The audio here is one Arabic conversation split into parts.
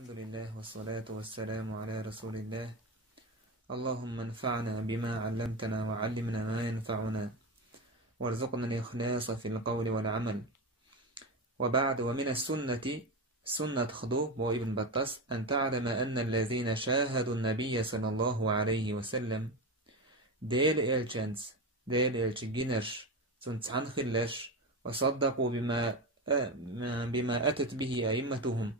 الحمد لله والصلاة والسلام على رسول الله. اللهم انفعنا بما علمتنا وعلمنا ما ينفعنا وارزقنا الإخلاص في القول والعمل. وبعد، ومن السنة سنة خضوب وابن بطاس أن تعلم أن الذين شاهدوا النبي صلى الله عليه وسلم ديل إلش جنرش سنتعن خلش وصدقوا بما أتت به أئمتهم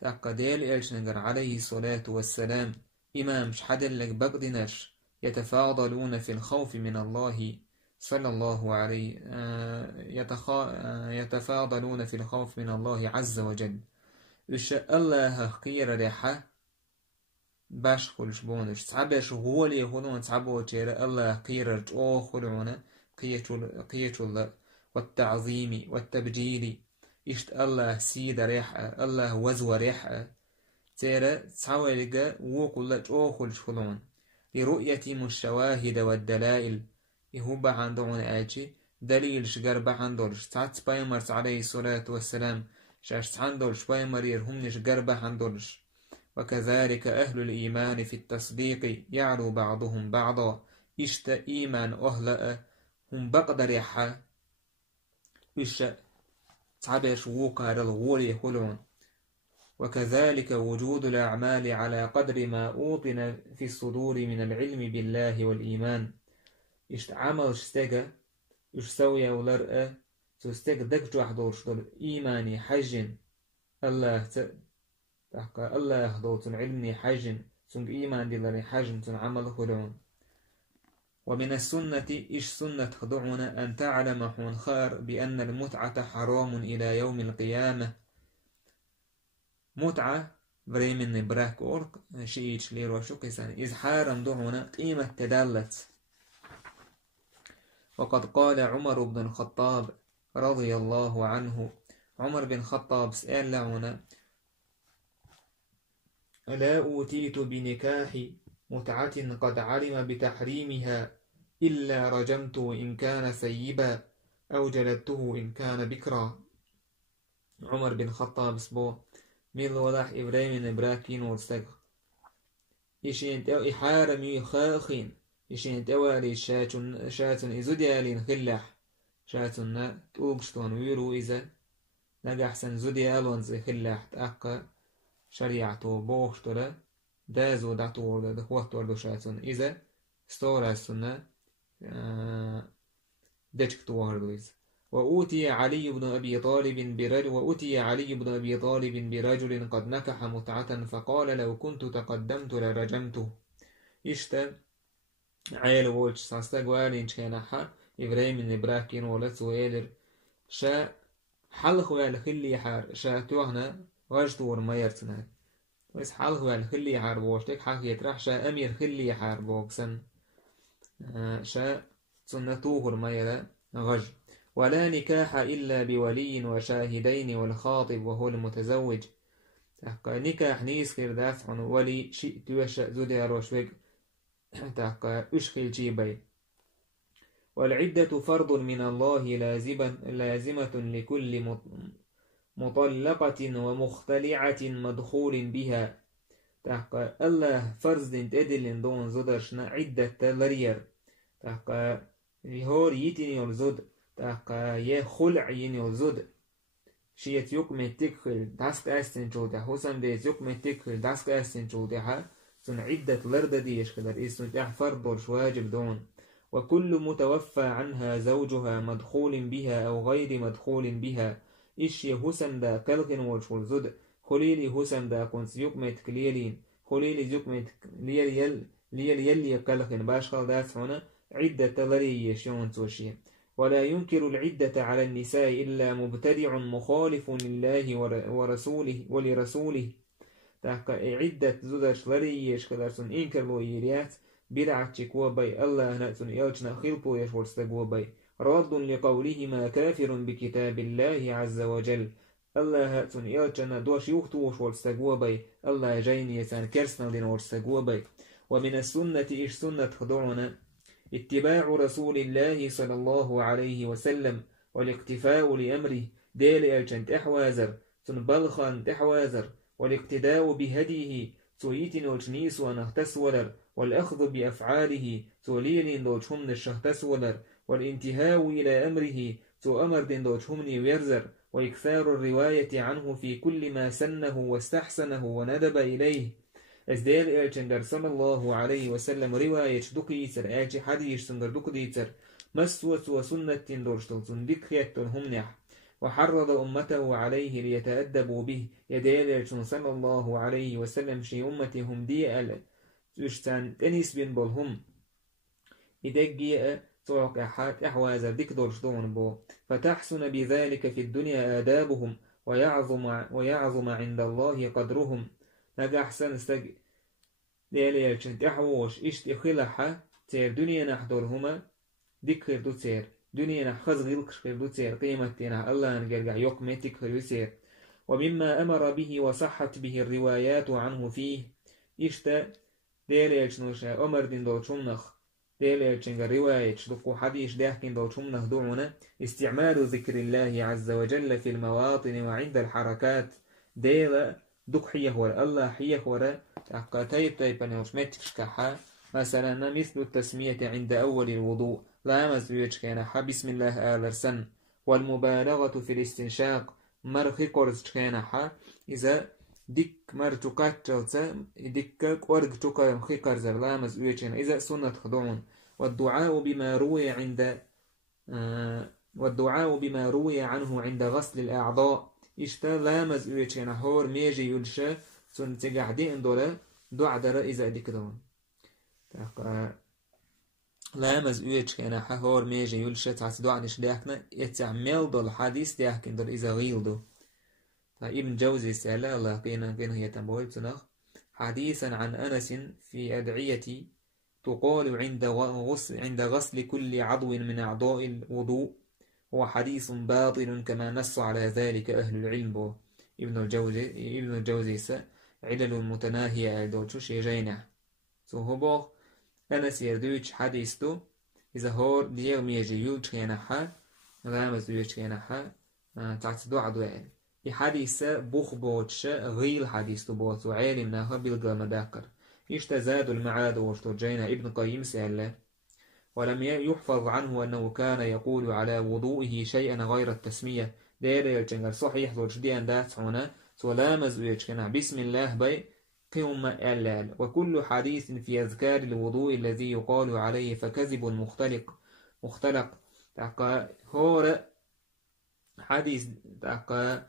تقديل إلشنجر عليه الصلاة والسلام إمام شحدلك بقدنش يتفاضلون في الخوف من الله صلى الله عليه يتفاضلون في الخوف من الله عز وجل. إش الله خير ريحة باش خلش بونش تعبش غولي خلون تعبو تير الله خير جو خلون قيتل والتعظيم والتبجيل إشت الله سيد ريحة الله وزو ريحة تيرا تعواليقا ووكولا جوخل شخلون لرؤية الشواهد والدلائل يهوبا عندون آجي دليل شقر بحندولش تعت بايمرت عليه الصلاة والسلام شاش تعندولش بايمر يرهمنش قربا حندولش. وكذلك أهل الإيمان في التصديق يعلو بعضهم بعضا إشت إيمان أهلأ هم بقد ريحة إش تعبش ووكار الغول يخلون. وكذلك وجود الأعمال على قدر ما أوطن في الصدور من العلم بالله والإيمان إشت عمل شتاقة يشتوي ولرأة تستاق دك جوحدورش دول إيماني حجن الله تحقى الله دوتن علمني حجن سنق إيمان دلني حجن تن عمل خلون. ومن السنة إش سنة خضعنا أن تعلم حون خار بأن المتعة حرام إلى يوم القيامة. متعة بريمن براك أورك شيء لير وشوكسان إذ حارم دعونا قيمة تدلت. وقد قال عمر بن الخطاب رضي الله عنه، عمر بن الخطاب سأل لعنا: ألا أوتيت بنكاح متعة قد علم بتحريمها إلا رجمته إن كان ثيبا أو جلدته إن كان بكرا. عمر بن الخطاب سبو ميل ولاح إبراهيم براكين والسق إشين تأو إحارم يخاخين إشين تأوالي شاتن إزوديالين خلاح شاتن تؤبشتون ويرو إذا نجحسن زوديالون زي خلاح تأقى شريعتو بوشتولا دازو دعتو دخواتو دو شاتن إذا ستورا السنة دجكتو وهردويز. وأوتي علي بن أبي طالب برجل قد نكح متعة فقال: لو كنت تقدمت لرجمته. إشتا عيل وولش ساستقوالين شيناحا إبراهيم نبراكين ولتسو إيلر شا حلخ والخلي حار شا توهنا غجتور ما يرتنا ويس حلخ والخلي حار بوشتك حق يترح شا أمير خلي حار بوكسن شا سنتوه ما يرى غج. ولا نكاح إلا بولي وشاهدين والخاطب وهو المتزوج. تحقى نكاح نيسخير دافع ولي شيء توشأ زودي روشوك تحقى أشخل جيبي. والعدة فرض من الله لازمة لكل مطلقة ومختلعة مدخول بها. تحقى الله فرض تدل دون زدرشنا عدة تلرير. تحقى ريهور يتني الزد تاقا يخلع ينيوزود شيت يكمل تكخل داسك أستن جودها حسن ديز يكمل تكخل داسك أستن جودها سن عدة لردة ديش كدر إسن تحفر برش واجب دون. وكل متوفى عنها زوجها مدخول بها أو غير مدخول بها إش يحسن دا كالخن والشول زود خليلي حسن دا كنس يكمل تكليلين خليلي يكمل ليل يلي كالخن باشخال داس هنا عدة لري يشون توشي. ولا ينكر العدة على النساء إلا مبتدع مخالف لله ورسوله ولرسوله. تحقى عدة زودش لريش كدرسون إنكر لو يريات بدعة شكوى بي الله نأتون إلجنا خلقو يشورستقوى بي رد لقولهما كافر بكتاب الله عز وجل. الله هاتون إلجنا دوش يختو وشورستقوى بي الله جين يسان كرسنا لنورستقوى بي. ومن السنة إش سنة خضعنا اتباع رسول الله صلى الله عليه وسلم والاقتفاء لأمره ديل الجنت أحوازر بلخان تحوازر والاقتداء بهديه سويتن والشنيس ونهتسولر والأخذ بأفعاله سوليلين دوشهم نشهتسولر والانتهاء إلى أمره سو أمر دين دوشهم ويرزر وإكثار الرواية عنه في كل ما سنه واستحسنه وندب إليه ازديل إلشنجر صلى الله عليه وسلم رواية دقيتر آجي حديث سنجر دقيتر مسوة وسنة دورشتل سندقيت همنح وحرض أمته عليه ليتأدبوا به يديل صلى الله عليه وسلم شي أمتهم دي يشتان تنس بين بالهم إدقية توقع حات أحوازر ديك دورشتون بو فتحسن بذلك في الدنيا آدابهم ويعظم عند الله قدرهم نجح سنستج ديال تحوش إشت خلحة تير دنيا نحضرهما ذكر دو تير دنيا نحخز غيلك دو تير قيمة تينا الله نرجع يقمتك خيوسير ومما أمر به وصحت به الروايات عنه فيه إشت ديال نوشا أمر دين دو شمنخ ديال رواية دقو حديث داحكين دو شمنخ دعونا استعمال ذكر الله عز وجل في المواطن وعند الحركات ديال دق حيه ورا الله حيه ورا تيب نوشمتك مثلا مثل التسمية عند أول الوضوء لا مزويج كان بسم الله آلرسن والمبالغة في الاستنشاق مرخي قرز كان إذا ديك مرتقات ديك قرق تقا خيقر لا مزويج إذا سنة خضعون والدعاء بما روي عنه عند غسل الأعضاء إشتا لا مزويج كان هور ميجي يلشا سنتقعدين دولا دعدر إذا ديك دون لا مزويج كان هور ميجي يلشا تعس دعدش داكنا يتعمل دول حديث داكن دول إذا غيل دو ابن جوزي سألا الله قينا هي تنبوي بسنخ حديثا عن أنس في أدعية تقال عند غسل كل عضو من أعضاء الوضوء هو حديث باطل كما نص على ذلك أهل العلم ابن الجوزي علل المتناهية دوتشو شيجينه هو أنس يردوش حديثه إذا هو ديغ ميجي يلش كينحا رامز يلش كينحا تعتدو عدوين حديث بوخ بوتش غيل حديث بوت وعالم ناها بالقلم داكر يشتزاد المعاد وشترجين ابن قيم سأله ولم يحفظ عنه أنه كان يقول على وضوئه شيئا غير التسمية دير يلجنجر صحيح ذوش ديان دات هنا سلامز ويجكنا بسم الله بي قيم ألال وكل حديث في أذكار الوضوء الذي يقال عليه فكذب مختلق تاقا هور حديث تاقا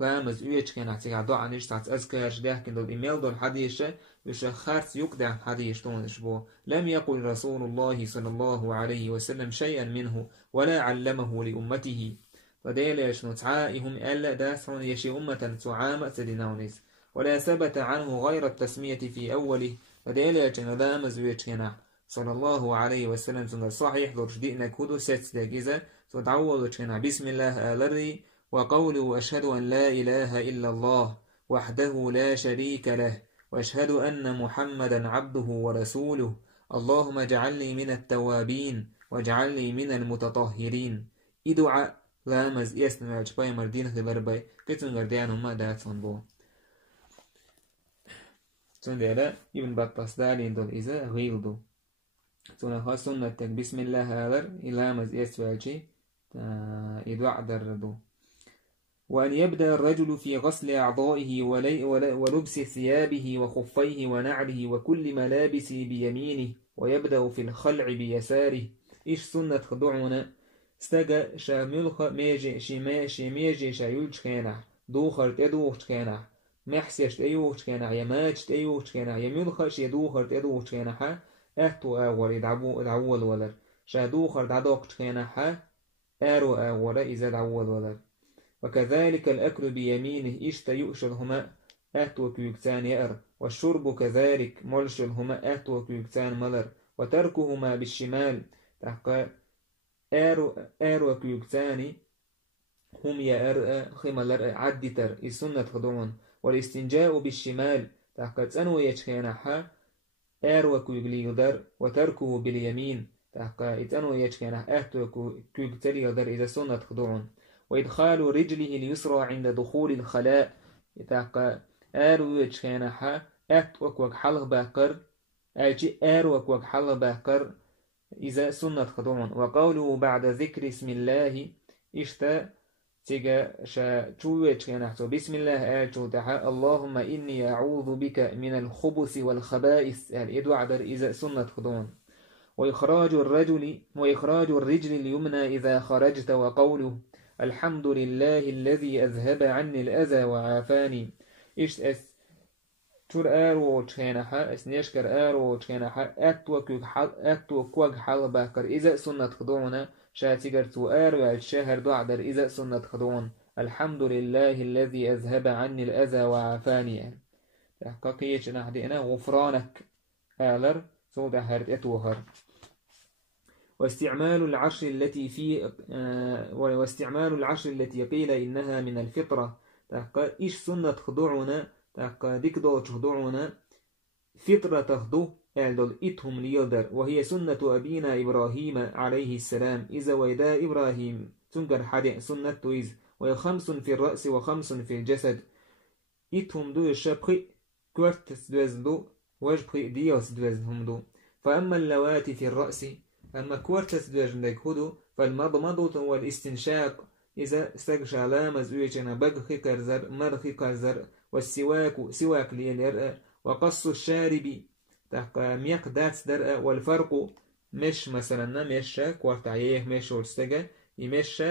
رامز ويجكنا تاقا دعا نشتعت أذكار لكن دول إيميل دول حديث يشخص يقدع حديث تونشبو لم يقل رسول الله صلى الله عليه وسلم شيئا منه ولا علمه لأمته فديل يشنو تعائهم ألا داسعون يشي أمة تعامة سدناونيس ولا ثبت عنه غير التسمية في أوله فديل يشنو دامز ويجكنا صلى الله عليه وسلم سنة صحيح لرشدئنا كدو ست داجزة ستعوض ويجكنا بسم الله آلري وقوله أشهد أن لا إله إلا الله وحده لا شريك له وأشهد أن محمدا عبده ورسوله اللهم اجعلني من التوابين واجعلني من المتطهرين إدعاء لامز يسنع جباي مردين خلال قتن غرديان هما داتون بو تنديلا ابن بطاس دالين دول إذا غيل دو تنخوا سنة بسم الله آلر إلامز يسنع جي إدعاء دردو وأن يبدأ الرجل في غسل أعضائه ولبس ثيابه وخفيه ونعله وكل ملابسه بيمينه ويبدأ في الخلع بيساره إيش سنة خضوعنا استجى شاملخ ميجي شميجي شايولش كينح دوخر تدوخ كينح محسيش تيوخ كينح يماج تيوخ كينح يملخ شي دوخر تدوخ كينح أهتو أول يدعول ولر شادوخر دعوك كينح أرو أول إذا دعول ولر وكذلك الأكل بيمينه إشت يؤشرهما أهتو كيكتان يأر والشرب كذلك ملشرهما أهتو كيكتان ملر وتركهما بالشمال تحقى آرو كيكتاني هم يأر خمالر عدتر السنة خدون والاستنجاء بالشمال تحقى تنو يجخينها آرو كيكليدر وتركه باليمين تحقى تنو يجخينها أهتو كيكتاليدر إذا سنة خدون وإدخال رجله اليسرى عند دخول الخلاء تاق آروج كان حا أتوك حلق باقر أجي آروك حلق باقر إذا سنة خدون. وقوله بعد ذكر اسم الله إشتا تيجا شا تشويت كان بسم الله آجو تحا اللهم إني أعوذ بك من الخبث والخبائث الإدوعدر إذا سنة خدون. وإخراج الرجل اليمنى إذا خرجت. وقوله الحمد لله الذي أذهب عني الأذى وعافاني إيش أس تور آرو تشينها أسنيشكر آرو تشينها أتوك حال باكر إذا سنة خدونا شاتيجر تو آرو الشهر دعدر إذا سنة خدون الحمد لله الذي أذهب عني الأذى وعافاني تحقيقيش نحدينا غفرانك آلر سودا هرد أتوهر. واستعمال العشر التي قيل إنها من الفطرة تحقا إيش سنة خضوعنا تحقا ديك دو تخضوعنا فطرة تخضو أعدل إتهم ليلدر وهي سنة أبينا إبراهيم عليه السلام إذا ويدا إبراهيم تنقر حدي سنة تويز وهي 5 في الرأس و5 في الجسد إتهم دو الشبخي كورتس دوزدو وجبخي ديوس دوزهم دو. فأما اللواتي في الرأس أما كورتس دوزندك هدو فالمضمضة والاستنشاق إذا استقشى لامز ويجنا بقخي كرزر مرخي كرزر والسواك سواك ليلرأ وقص الشارب تحقى ميق داتس درأ والفرق مش مثلا مش كورتعيه مش ورستجا يمش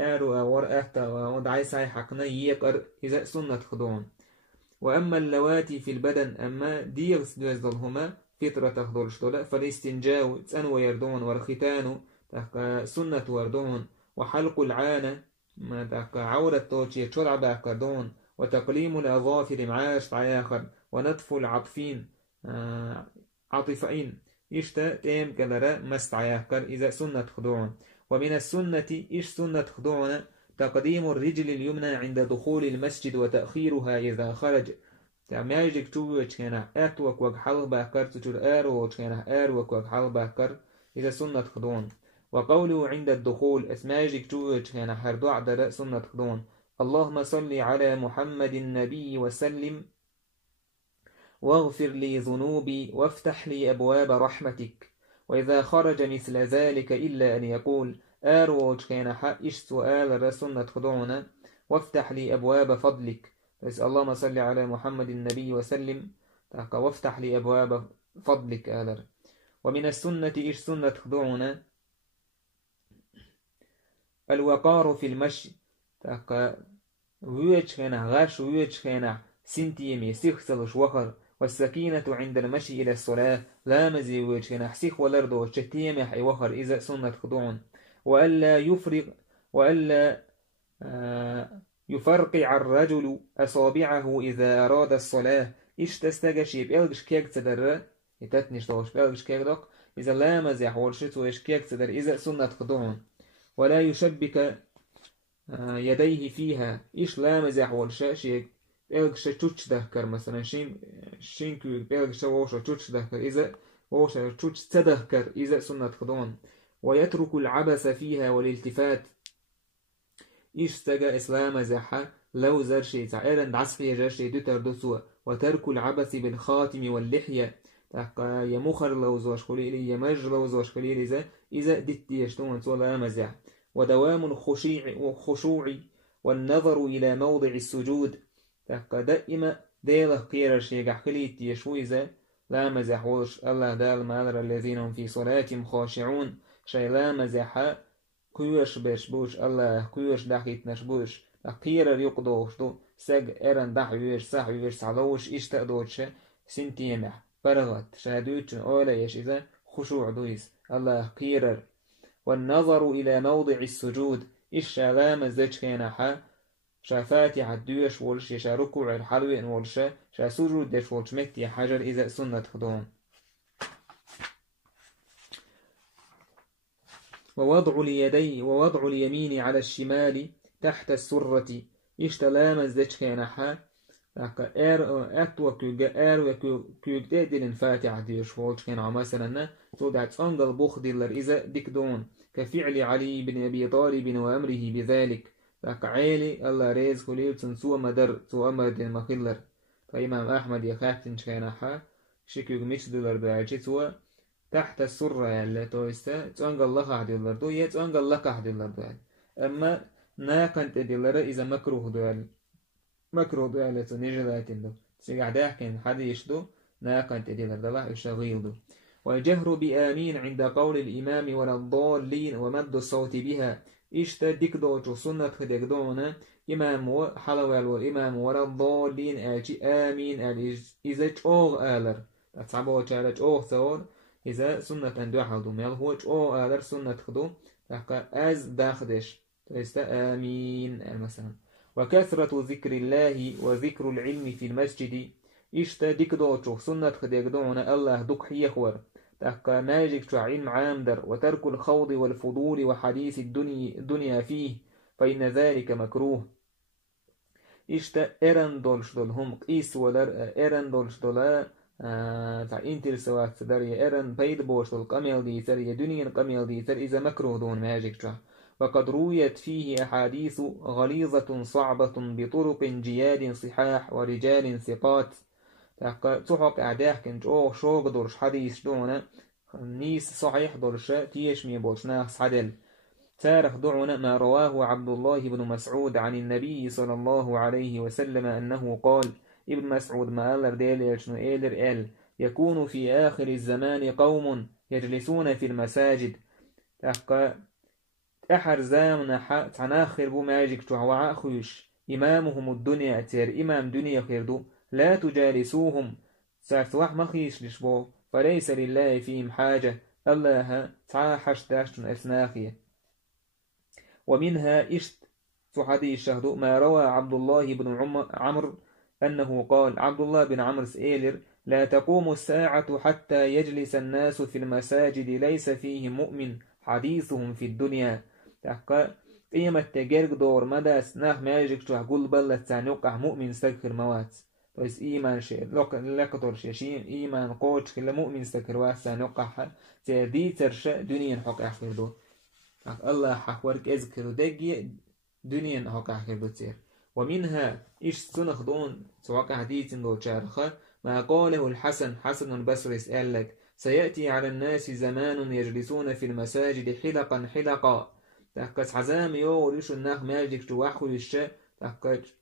آرو أور أهتا ودعي ساي حقنا يقر إذا سنة خدون. وأما اللواتي في البدن أما ديغس دوزدلهما فطرة تخدول شطولة فالاستنجاو تسأنو يردون والختان تحقى سنة وردون وحلق العانة ما تحقى عورة توتي تشرع باقردون وتقليم الأظافر معاش تعياخر ونطف العطفين عطفين إشتا تيم كدرا مستعياخر إذا سنة خدون. ومن السنة إيش سنة خدون تقديم الرجل اليمنى عند دخول المسجد وتأخيرها إذا خرج تعماجك توجه كنا أتوك وحل باكر تجر آرو كنا آروك وحل باكر إذا سنة خدون. وقوله عند الدخول اسماجك توجه كنا حردو عدد سنة خدون اللهم صل على محمد النبي وسلم واغفر لي ذنوبي وافتح لي أبواب رحمتك. وإذا خرج مثل ذلك إلا أن يقول آروج كان إيش سؤال رسولنا خدونا وافتح لي أبواب فضلك بس اللهم صل على محمد النبي وسلم وافتح لي أبواب فضلك آلر. ومن السنة إيش سنة خدونا الوقار في المشي ويج كان غاش ويج كان سنتيمي سيخسلش وخر والسكينة عند المشي إلى الصلاة لا مزي ويج كان حسيخ ولردو شتيمي حي وخر إذا سنة خدون. وألا يفرقع الرجل أصابعه إذا أراد الصلاة إيش تستجشي بألغش كيك تدر يتتنش توش بألغش كيك دق إذا لا مزيح ورشت وإيش كيك تدر إذا سنة خدون. ولا يشبك يديه فيها إيش لا مزيح ورشاشي بألغش تشوش دهكر مثلا شين كيك بألغش ووش تشوش دهكر إذا ووش تشوش تدهكر إذا سنة خدون. ويترك العبث فيها والالتفات إيش تجا إسلام زحا لو زرشي تعيرن دعسفي جرشي دوتر دوسوا. وترك العبث بالخاتم واللحية تحقا يمخر لو زوش خليلي يمج لو زوش خليلي إذا دتي يشتون سولا مزح. ودوام الخشوع والنظر إلى موضع السجود تحقا دائما ديله قير شيء خليتي يشوي لا مزح وش الله دال مالر الذين هم في صلاتهم خاشعون شي لا مزحا كيوش بيش بوش الله كيوش دحيت نشبوش أقير يقضوش دو سج إرن دحيوش سحيوش سعلوش إشتقدوش سنتيمح فرغت شهدوش أولا يش إذا خشوع دويس الله قيرر. والنظر إلى موضع السجود إيش لا مزج كينحا شفاتح الدوش والش يشا ركوع الحلوين والش شا سجود دش والش مكتي حجر إذا سنة خدون. ووضع اليمين على الشمال تحت السرة اشتلام زدش كينحا أكتوى كيوك ديدين فاتح ديش والش كينحا مثلا تودعت أنجل بوخدلر إذا ديك دون كفعل علي بن أبي طالب وأمره بذلك تاك عيلي الله ريز خليل تنسو مدر تو أمر دين مخلر فإمام أحمد يخافتن شيناحا شكيوك مش دولار دعاجي تو تحت السرة يعني تويستا تونغ الله أحد دولار دو يتونغ الله أحد دولار دو أما نا كانت دولار إذا مكروه دو مكروه دو يعني تنجلاتين دو سيقعد كان حد يشدو نا كانت دولار دو يشغيل دو والجهر بآمين عند قول الإمام ولا الضالين ومد الصوت بها إشتا ديكدوش سنة خدقدونا إمام حلوال والإمام ولا الضالين آجي آمين إذا جوغ آلر أتصعبوا تعالى جوغ ثور إذا سنة أندو حدو ميل هو جوغ آلر سنة خدو تحقى أز داخدش تستا آمين مثلا وكثرة ذكر الله وذكر العلم في المسجد إشتا ديكدوش سنة خدقدونا الله دك حيخور تحقى ماجك تعين عامدر وترك الخوض والفضول وحديث الدنيا فيه فإن ذلك مكروه إشتا إرن دولش دول هم قيس ولر إرن دولش دولا تع إنتر سوات دري إرن بيد بوش دول قميل ديتر يدنيا قميل ديتر إذا مكروه دون ماجك تعين وقد رويت فيه أحاديث غليظة صعبة بطرق جياد صحاح ورجال ثقات تحق أعداه كنت شوق دورش حديث دونا نيس صحيح دورش تيش ميبوش ناس عدل تارخ دعنا ما رواه عبد الله بن مسعود عن النبي صلى الله عليه وسلم أنه قال ابن مسعود ما ألر ديل شنو إيلر إل يكون في آخر الزمان قوم يجلسون في المساجد أحر زامنا تناخر بو ماجك تعوى أخيش إمامهم الدنيا تير إمام دنيا خيردو لا تجالسوهم سافتوح مخيش لشبو فليس لله فيهم حاجة الله تعاحش داشتن أثناخية ومنها إشت حديث الشهد ما روى عبد الله بن عمرو أنه قال عبد الله بن عمرو سئيلر لا تقوم الساعة حتى يجلس الناس في المساجد ليس فيهم مؤمن حديثهم في الدنيا تحقى قيمة تجرق دور مداس ناخ ماجك تقول بلت تعنقع مؤمن استغفر موات بس إيمان شيء لقطر شيء إيمان قوش كلا مؤمن استغفر واسع نقع تدي ترشى دنيا حق آخر دو الله حقورك أذكر دقي دنيا حق آخر دو تير ومنها إيش سنخ دون توقع حديث دو شارخة ما قاله الحسن البصري سأل لك سيأتي على الناس زمان يجلسون في المساجد حلقا تحكس حزام يوريش الناخ ماجك توحو الشيء تحكس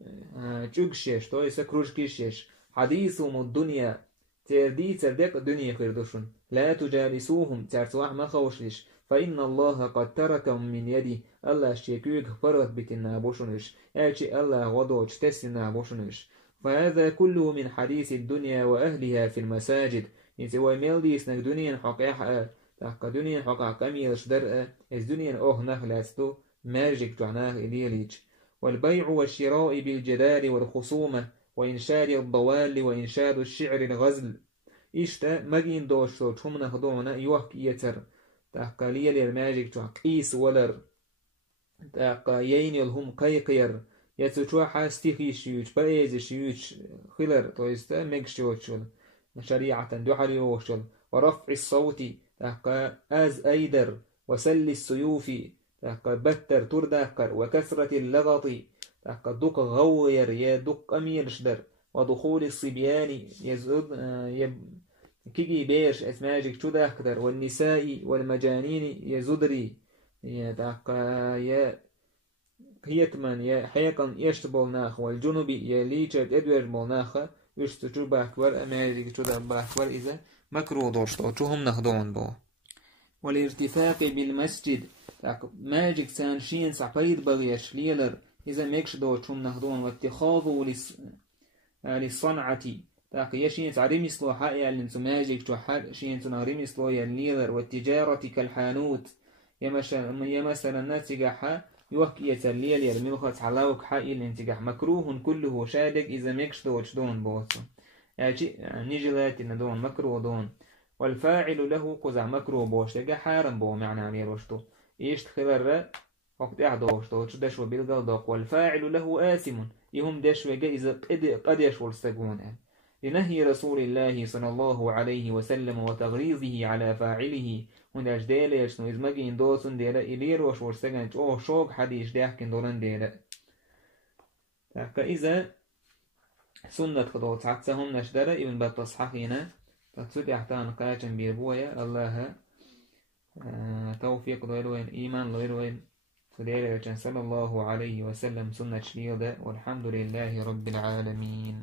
تشوكشيش توي سكروشكيشيش حديثهم الدنيا تردي تردق الدنيا خيردوشن لا تجالسوهم ترتوح ما خوشلش فإن الله قد تركهم من يدي الله شيكوك فرط بتنا بوشنش أشي الله وضوش تسنا بوشنش فهذا كله من حديث الدنيا وأهلها في المساجد يسوى ميلدي سنك دنيا حقيقة تحقى دنيا حقا كميلش درء از دنيا نخ لاستو ماجك جعناه إليليج والبيع والشراء بالجدال والخصومة وإنشاد الضوال وإنشاد الشعر الغزل إشتا مجين دوشتو تهم نخدونا يوحك يتر تحقى ليلي الماجك جعق إيس ولر تحقى يين الهم قيقير يتشوى حاستيخي شيوش بأيز شيوش خلر تويستا مجشوشل شريعة دحري وشل ورفع الصوت تحقى أز أيدر وسل السيوف تحقى بتر تردكر وكثرة اللغط تحقى دق غوير يا دق أمير شدر ودخول الصبيان يزود كيجي بيرش اسماجك تدكر والنساء والمجانين يزدري يا تحقى يا هيتمن يا حيقا يشتبول ناخ والجنوب يا ليشت ادوير بولناخ يشتجو باكور أماجك تدر باكور إذا مكروه دوشتو شوهم نخدون بو والارتفاق بالمسجد ماجك سانشين سعبيد بغيش ليلر إذا ميكش دوشهم نخدون واتخاذه للصنعة يشين تعريم يسلو حقيا لنسو ماجك توحد شين تنغريم يسلو يليلر والتجارة كالحانوت يمثل الناتجح يوكي يتليل يرميوخة حلاوك حقيا لنتجح مكروه كله شادك إذا ميكش دوشدون بوتو نجلات ندون مكروه دون والفاعل له قزع مكروه بوش لقى حارم بو معنى عمير وشتو إيش تخلر وقت أعدوشتو تشدشو بالقلدق والفاعل له آثم يهم دشو إذا قد يشول سقون لنهي رسول الله صلى الله عليه وسلم وتغريظه على فاعله هنا جديل يشنو إذ مجين دوسن ديلا إلير وشول سقن شوق حديش ديحكن دولن ديلا إذا سنة خدو تعتهم نشدر ابن بطس حقينا تتصدع تان قاعدة بيربويا الله توفيق دويلوين إيمان دويلوين صلى الله عليه وسلم سنة شليدة والحمد لله رب العالمين.